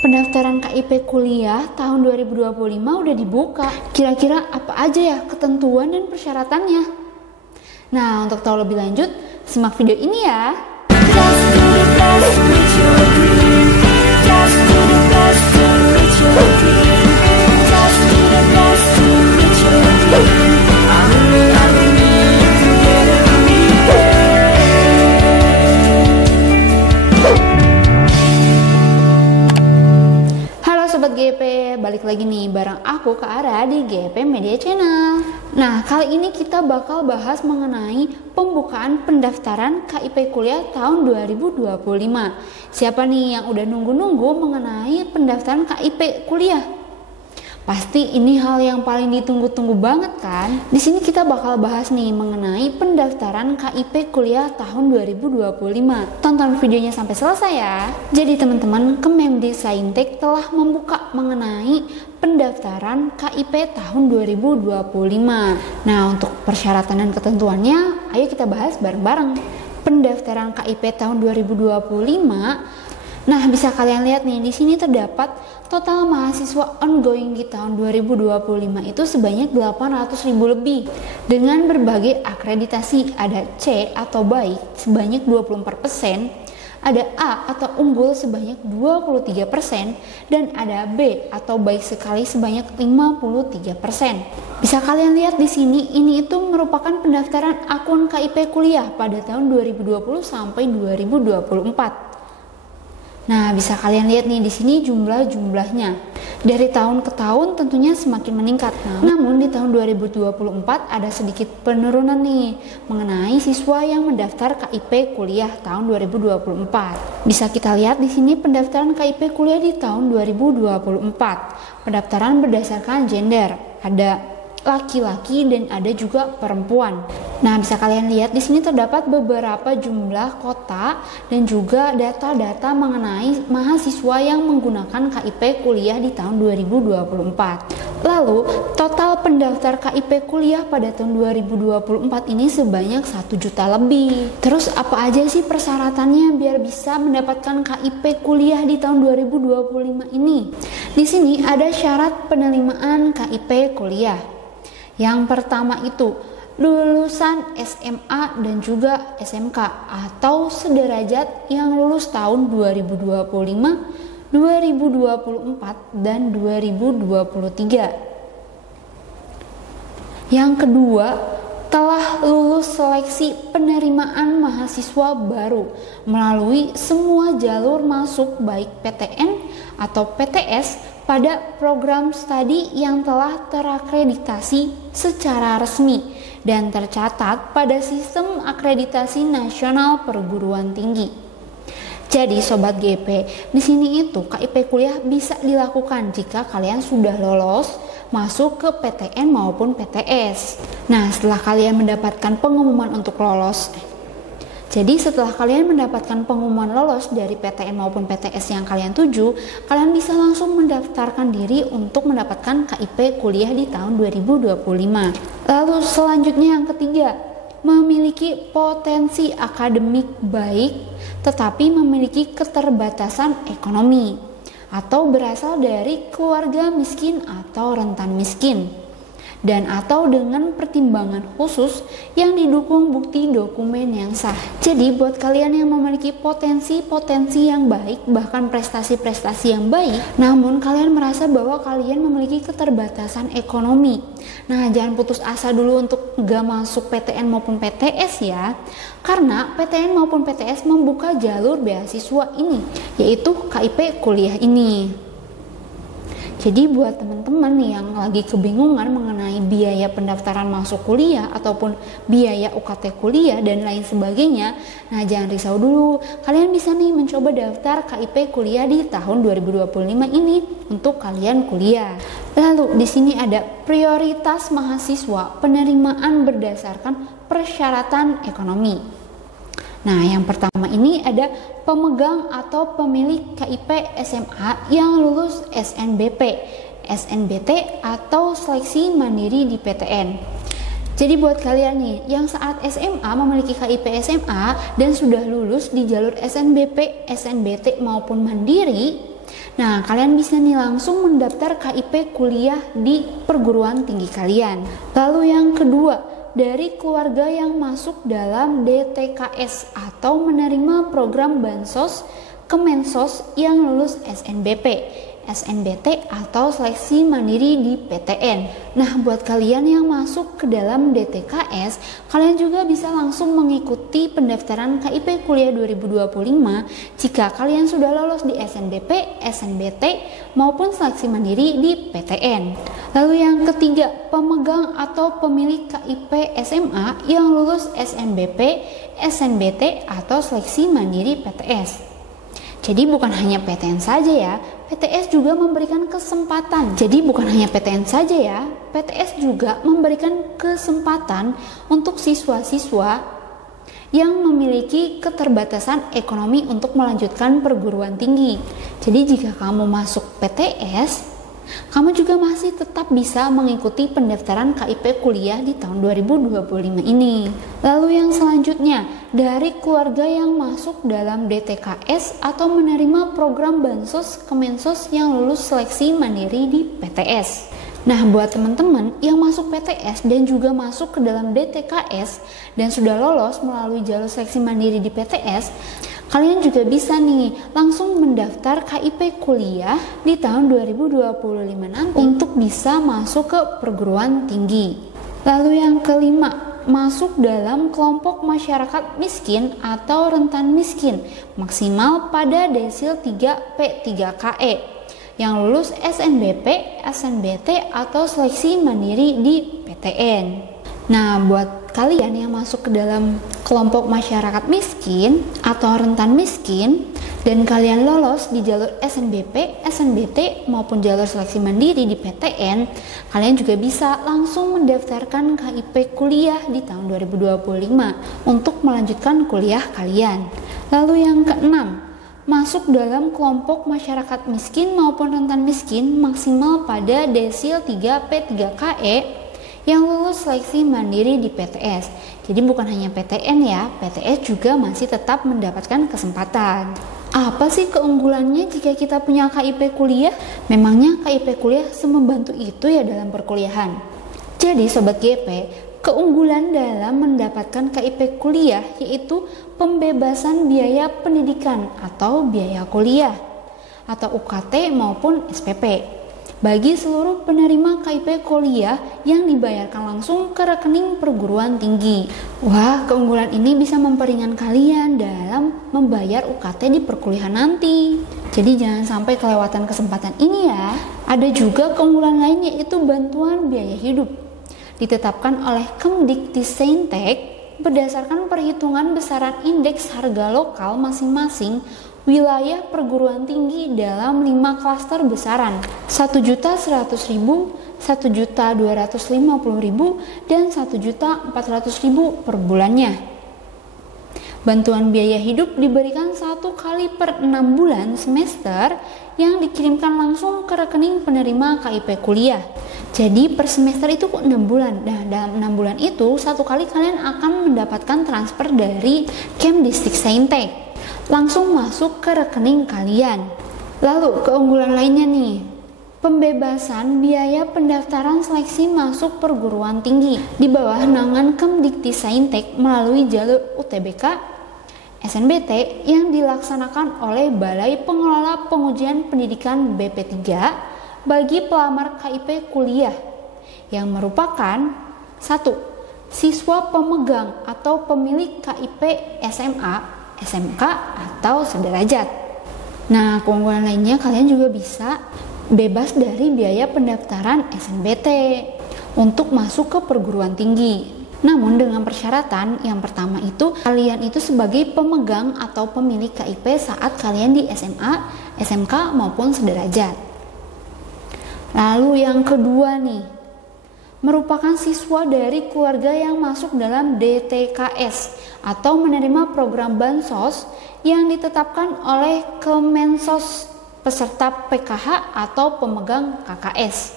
Pendaftaran KIP kuliah tahun 2025 udah dibuka. Kira-kira apa aja ya ketentuan dan persyaratannya? Nah, untuk tahu lebih lanjut, simak video ini ya. Sobat GP, balik lagi nih bareng aku Kak Ara di GP Media Channel. Nah, kali ini kita bakal bahas mengenai pembukaan pendaftaran KIP kuliah tahun 2025. Siapa nih yang udah nunggu-nunggu mengenai pendaftaran KIP kuliah? Pasti ini hal yang paling ditunggu-tunggu banget kan? Di sini kita bakal bahas nih mengenai pendaftaran KIP kuliah tahun 2025. Tonton videonya sampai selesai ya. Jadi teman-teman, Kemendikbud Saintek telah membuka mengenai pendaftaran KIP tahun 2025. Nah, untuk persyaratan dan ketentuannya, ayo kita bahas bareng-bareng. Pendaftaran KIP tahun 2025. Nah, bisa kalian lihat nih, di sini terdapat total mahasiswa ongoing di tahun 2025 itu sebanyak 800.000 lebih dengan berbagai akreditasi. Ada C atau baik sebanyak 24%, ada A atau unggul sebanyak 23%, dan ada B atau baik sekali sebanyak 53%. Bisa kalian lihat di sini, ini itu merupakan pendaftaran akun KIP kuliah pada tahun 2020 sampai 2024. Nah, bisa kalian lihat nih di sini jumlahnya. Dari tahun ke tahun tentunya semakin meningkat. Namun di tahun 2024 ada sedikit penurunan nih mengenai siswa yang mendaftar KIP kuliah tahun 2024. Bisa kita lihat di sini pendaftaran KIP kuliah di tahun 2024. Pendaftaran berdasarkan gender. Ada laki-laki dan ada juga perempuan. Nah, bisa kalian lihat di sini terdapat beberapa jumlah kota dan juga data-data mengenai mahasiswa yang menggunakan KIP kuliah di tahun 2024. Lalu, total pendaftar KIP kuliah pada tahun 2024 ini sebanyak 1 juta lebih. Terus apa aja sih persyaratannya biar bisa mendapatkan KIP kuliah di tahun 2025 ini? Di sini ada syarat penerimaan KIP kuliah. Yang pertama itu lulusan SMA dan juga SMK atau sederajat yang lulus tahun 2025, 2024, dan 2023. Yang kedua, telah lulus seleksi penerimaan mahasiswa baru melalui semua jalur masuk baik PTN atau PTS pada program studi yang telah terakreditasi secara resmi dan tercatat pada Sistem Akreditasi Nasional Perguruan Tinggi. Jadi Sobat GP, di sini itu KIP kuliah bisa dilakukan jika kalian sudah lolos masuk ke PTN maupun PTS. Nah, setelah kalian mendapatkan pengumuman untuk lolos, setelah kalian mendapatkan pengumuman lolos dari PTN maupun PTS yang kalian tuju, kalian bisa langsung mendaftarkan diri untuk mendapatkan KIP kuliah di tahun 2025. Lalu selanjutnya yang ketiga, memiliki potensi akademik baik tetapi memiliki keterbatasan ekonomi atau berasal dari keluarga miskin atau rentan miskin, dan atau dengan pertimbangan khusus yang didukung bukti dokumen yang sah. Jadi buat kalian yang memiliki potensi yang baik, bahkan prestasi-prestasi yang baik, namun kalian merasa bahwa kalian memiliki keterbatasan ekonomi, nah jangan putus asa dulu untuk gak masuk PTN maupun PTS ya, karena PTN maupun PTS membuka jalur beasiswa ini, yaitu KIP kuliah ini. Jadi buat teman-teman yang lagi kebingungan mengenai biaya pendaftaran masuk kuliah ataupun biaya UKT kuliah dan lain sebagainya, nah jangan risau dulu. Kalian bisa nih mencoba daftar KIP kuliah di tahun 2025 ini untuk kalian kuliah. Lalu di sini ada prioritas mahasiswa penerimaan berdasarkan persyaratan ekonomi. Nah, yang pertama ini ada pemegang atau pemilik KIP SMA yang lulus SNBP, SNBT atau seleksi mandiri di PTN. Jadi buat kalian nih yang saat SMA memiliki KIP SMA dan sudah lulus di jalur SNBP, SNBT maupun mandiri, Nah, kalian bisa nih langsung mendaftar KIP kuliah di perguruan tinggi kalian. Lalu yang kedua, dari keluarga yang masuk dalam DTKS atau menerima program Bansos Kemensos yang lulus SNBP, SNBT atau seleksi mandiri di PTN. Nah, buat kalian yang masuk ke dalam DTKS, kalian juga bisa langsung mengikuti pendaftaran KIP kuliah 2025 jika kalian sudah lolos di SNBP, SNBT maupun seleksi mandiri di PTN. Lalu yang ketiga, pemegang atau pemilik KIP SMA yang lulus SNBP, SNBT atau seleksi mandiri PTS. Jadi bukan hanya PTN saja ya, PTS juga memberikan kesempatan. Jadi bukan hanya PTN saja ya, PTS juga memberikan kesempatan untuk siswa-siswa yang memiliki keterbatasan ekonomi untuk melanjutkan perguruan tinggi. Jadi jika kamu masuk PTS, kamu juga masih tetap bisa mengikuti pendaftaran KIP kuliah di tahun 2025 ini. Lalu yang selanjutnya, dari keluarga yang masuk dalam DTKS atau menerima program Bansos Kemensos yang lulus seleksi mandiri di PTS. Nah, buat teman-teman yang masuk PTS dan juga masuk ke dalam DTKS dan sudah lolos melalui jalur seleksi mandiri di PTS, kalian juga bisa nih langsung mendaftar KIP kuliah di tahun 2025 nanti untuk bisa masuk ke perguruan tinggi. Lalu yang kelima, masuk dalam kelompok masyarakat miskin atau rentan miskin maksimal pada desil 3 P3KE yang lulus SNBP, SNBT atau seleksi mandiri di PTN. Nah, buat kalian yang masuk ke dalam kelompok masyarakat miskin atau rentan miskin dan kalian lolos di jalur SNBP, SNBT maupun jalur seleksi mandiri di PTN, kalian juga bisa langsung mendaftarkan KIP kuliah di tahun 2025 untuk melanjutkan kuliah kalian. Lalu yang keenam, masuk dalam kelompok masyarakat miskin maupun rentan miskin maksimal pada desil 3 P3KE yang lulus seleksi mandiri di PTS. Jadi bukan hanya PTN ya, PTS juga masih tetap mendapatkan kesempatan. Apa sih keunggulannya jika kita punya KIP kuliah? Memangnya KIP kuliah semembantu itu ya dalam perkuliahan? Jadi Sobat GP, keunggulan dalam mendapatkan KIP kuliah yaitu pembebasan biaya pendidikan atau biaya kuliah atau UKT maupun SPP bagi seluruh penerima KIP kuliah yang dibayarkan langsung ke rekening perguruan tinggi. Wah, keunggulan ini bisa memperingan kalian dalam membayar UKT di perkuliahan nanti. Jadi jangan sampai kelewatan kesempatan ini ya. Ada juga keunggulan lain yaitu bantuan biaya hidup. Ditetapkan oleh Kemdikbudristek berdasarkan perhitungan besaran indeks harga lokal masing-masing wilayah perguruan tinggi dalam 5 klaster besaran 1.100.000, 1.250.000, dan 1.400.000 per bulannya. Bantuan biaya hidup diberikan 1 kali per 6 bulan semester yang dikirimkan langsung ke rekening penerima KIP kuliah. Jadi per semester itu 6 bulan. Nah, dalam 6 bulan itu 1 kali kalian akan mendapatkan transfer dari Kemdikbudristek langsung masuk ke rekening kalian. Lalu keunggulan lainnya nih, pembebasan biaya pendaftaran seleksi masuk perguruan tinggi di bawah naungan Kemdikbudristek melalui jalur UTBK, SNBT yang dilaksanakan oleh Balai Pengelola Pengujian Pendidikan BP3 bagi pelamar KIP kuliah yang merupakan 1. Siswa pemegang atau pemilik KIP SMA, SMK atau sederajat. Nah, keunggulan lainnya kalian juga bisa bebas dari biaya pendaftaran SNBT untuk masuk ke perguruan tinggi. Namun dengan persyaratan yang pertama itu kalian itu sebagai pemegang atau pemilik KIP saat kalian di SMA, SMK maupun sederajat. Lalu yang kedua nih, merupakan siswa dari keluarga yang masuk dalam DTKS atau menerima program Bansos yang ditetapkan oleh Kemensos peserta PKH atau pemegang KKS.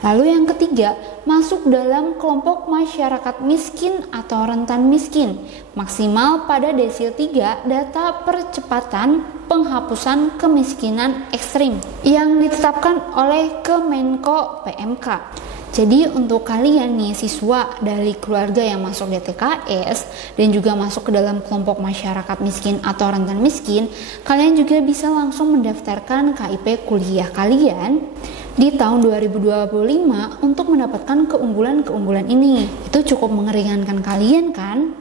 Lalu yang ketiga, masuk dalam kelompok masyarakat miskin atau rentan miskin. Maksimal pada desil 3 data percepatan penghapusan kemiskinan ekstrim yang ditetapkan oleh Kemenko PMK. Jadi untuk kalian nih siswa dari keluarga yang masuk DTKS dan juga masuk ke dalam kelompok masyarakat miskin atau rentan miskin, kalian juga bisa langsung mendaftarkan KIP kuliah kalian di tahun 2025 untuk mendapatkan keunggulan-keunggulan ini. Itu cukup mengeringankan kalian kan?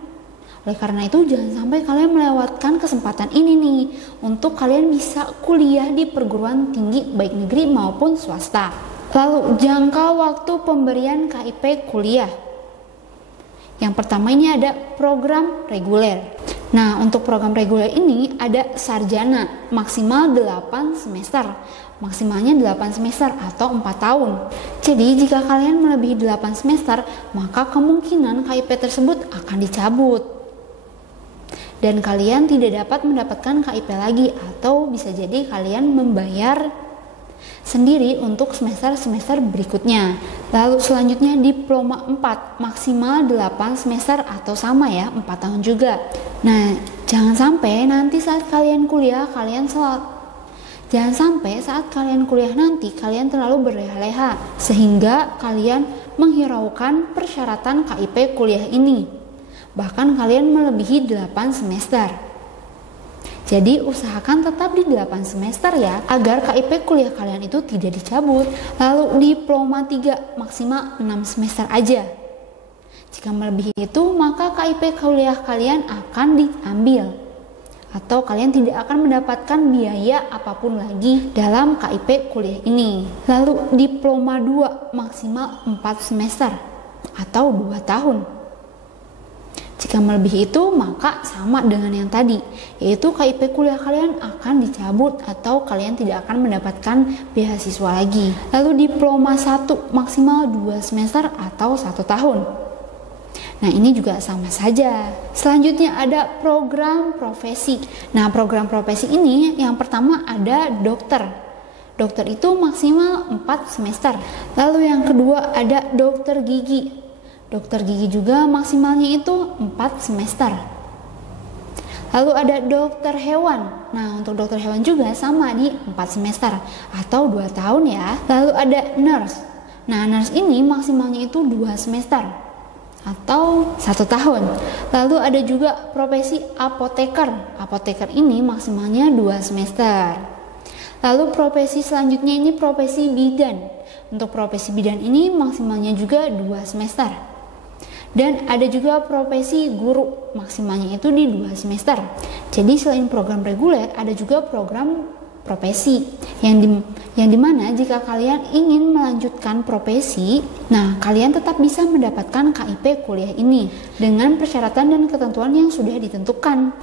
Oleh karena itu jangan sampai kalian melewatkan kesempatan ini nih untuk kalian bisa kuliah di perguruan tinggi baik negeri maupun swasta. Lalu jangka waktu pemberian KIP kuliah. Yang pertama ini ada program reguler. Nah, untuk program reguler ini ada sarjana maksimal 8 semester. Maksimalnya 8 semester atau 4 tahun. Jadi jika kalian melebihi 8 semester, maka kemungkinan KIP tersebut akan dicabut. Dan kalian tidak dapat mendapatkan KIP lagi atau bisa jadi kalian membayar sendiri untuk semester-semester berikutnya. Lalu selanjutnya diploma 4 maksimal 8 semester atau sama ya 4 tahun juga. Nah, jangan sampai nanti saat kalian kuliah nanti kalian terlalu berleha-leha sehingga kalian menghiraukan persyaratan KIP kuliah ini. Bahkan kalian melebihi 8 semester. Jadi usahakan tetap di 8 semester ya, agar KIP kuliah kalian itu tidak dicabut. Lalu diploma 3 maksimal 6 semester aja. Jika melebihi itu, maka KIP kuliah kalian akan diambil. Atau kalian tidak akan mendapatkan biaya apapun lagi dalam KIP kuliah ini. Lalu diploma 2 maksimal 4 semester atau 2 tahun. Jika melebihi itu, maka sama dengan yang tadi, yaitu KIP kuliah kalian akan dicabut atau kalian tidak akan mendapatkan beasiswa lagi. Lalu diploma 1 maksimal 2 semester atau 1 tahun. Nah, ini juga sama saja. Selanjutnya ada program profesi. Nah, program profesi ini yang pertama ada dokter. Dokter itu maksimal 4 semester. Lalu yang kedua ada dokter gigi. Dokter gigi juga maksimalnya itu 4 semester. Lalu ada dokter hewan. Nah, untuk dokter hewan juga sama di 4 semester atau 2 tahun ya. Lalu ada nurse. Nah, nurse ini maksimalnya itu 2 semester atau 1 tahun. Lalu ada juga profesi apoteker. Apoteker ini maksimalnya 2 semester. Lalu profesi selanjutnya ini profesi bidan. Untuk profesi bidan ini maksimalnya juga 2 semester. Dan ada juga profesi guru, maksimalnya itu di 2 semester. Jadi selain program reguler, ada juga program profesi yang dimana jika kalian ingin melanjutkan profesi, nah kalian tetap bisa mendapatkan KIP kuliah ini dengan persyaratan dan ketentuan yang sudah ditentukan.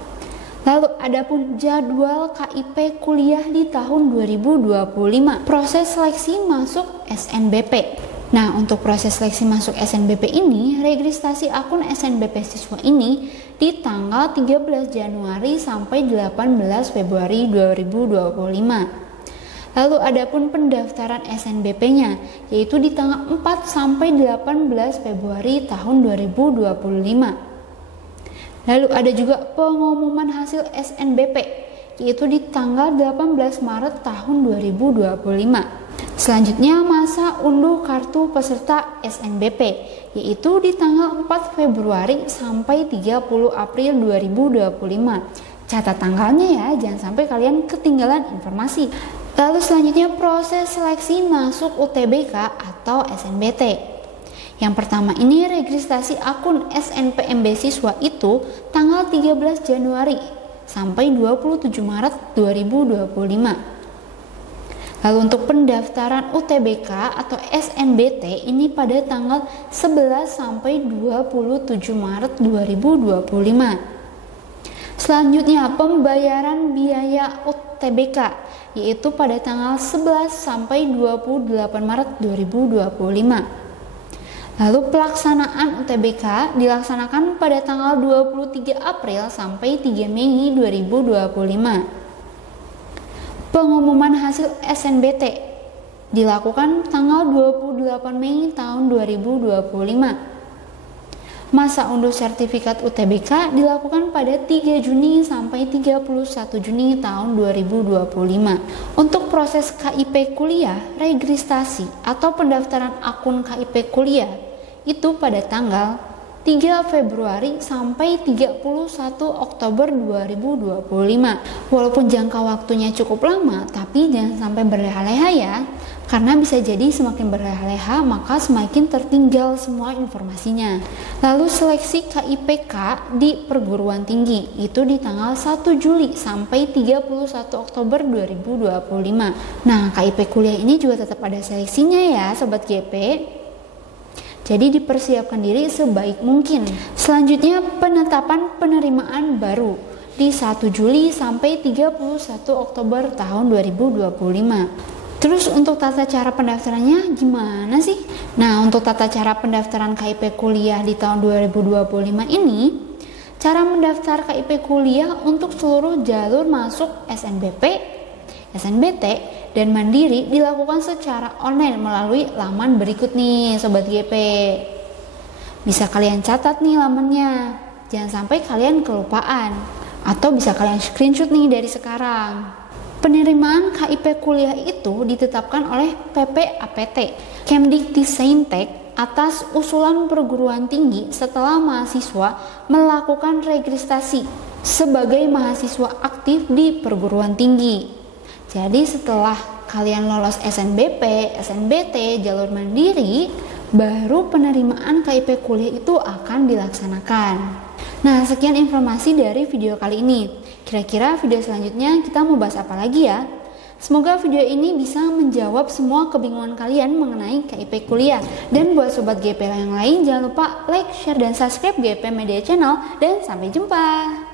Lalu adapun jadwal KIP kuliah di tahun 2025, proses seleksi masuk SNBP. Nah, untuk proses seleksi masuk SNBP ini, registrasi akun SNBP siswa ini di tanggal 13 Januari sampai 18 Februari 2025. Lalu adapun pendaftaran SNBP-nya yaitu di tanggal 4 sampai 18 Februari tahun 2025. Lalu ada juga pengumuman hasil SNBP yaitu di tanggal 18 Maret tahun 2025. Selanjutnya masa unduh kartu peserta SNBP yaitu di tanggal 4 Februari sampai 30 April 2025. Catat tanggalnya ya, jangan sampai kalian ketinggalan informasi. Lalu selanjutnya proses seleksi masuk UTBK atau SNBT. Yang pertama ini registrasi akun SNPMB siswa itu tanggal 13 Januari sampai 27 Maret 2025. Lalu untuk pendaftaran UTBK atau SNBT ini pada tanggal 11 sampai 27 Maret 2025. Selanjutnya pembayaran biaya UTBK yaitu pada tanggal 11 sampai 28 Maret 2025. Lalu pelaksanaan UTBK dilaksanakan pada tanggal 23 April sampai 3 Mei 2025. Pengumuman hasil SNBT dilakukan tanggal 28 Mei tahun 2025. Masa unduh sertifikat UTBK dilakukan pada 3 Juni sampai 31 Juni tahun 2025. Untuk proses KIP kuliah, registrasi atau pendaftaran akun KIP kuliah itu pada tanggal 3 Februari sampai 31 Oktober 2025. Walaupun jangka waktunya cukup lama, tapi jangan sampai berleha-leha ya. Karena bisa jadi semakin berleha-leha maka semakin tertinggal semua informasinya. Lalu seleksi KIPK di perguruan tinggi itu di tanggal 1 Juli sampai 31 Oktober 2025. Nah, KIP kuliah ini juga tetap ada seleksinya ya Sobat GP. Jadi dipersiapkan diri sebaik mungkin. Selanjutnya penetapan penerimaan baru di 1 Juli sampai 31 Oktober tahun 2025. Terus untuk tata cara pendaftarannya gimana sih? Nah, untuk tata cara pendaftaran KIP kuliah di tahun 2025 ini, cara mendaftar KIP kuliah untuk seluruh jalur masuk SNBP, SNBT, dan Mandiri dilakukan secara online melalui laman berikut nih Sobat GP. Bisa kalian catat nih lamannya, jangan sampai kalian kelupaan, atau bisa kalian screenshot nih dari sekarang. Penerimaan KIP kuliah itu ditetapkan oleh PPAPT Kemdikbudristek atas usulan perguruan tinggi setelah mahasiswa melakukan registrasi sebagai mahasiswa aktif di perguruan tinggi. Jadi setelah kalian lolos SNBP, SNBT, jalur mandiri, baru penerimaan KIP kuliah itu akan dilaksanakan. Nah, sekian informasi dari video kali ini. Kira-kira video selanjutnya kita mau bahas apa lagi ya? Semoga video ini bisa menjawab semua kebingungan kalian mengenai KIP kuliah. Dan buat Sobat GP yang lain, jangan lupa like, share, dan subscribe GP Media Channel. Dan sampai jumpa!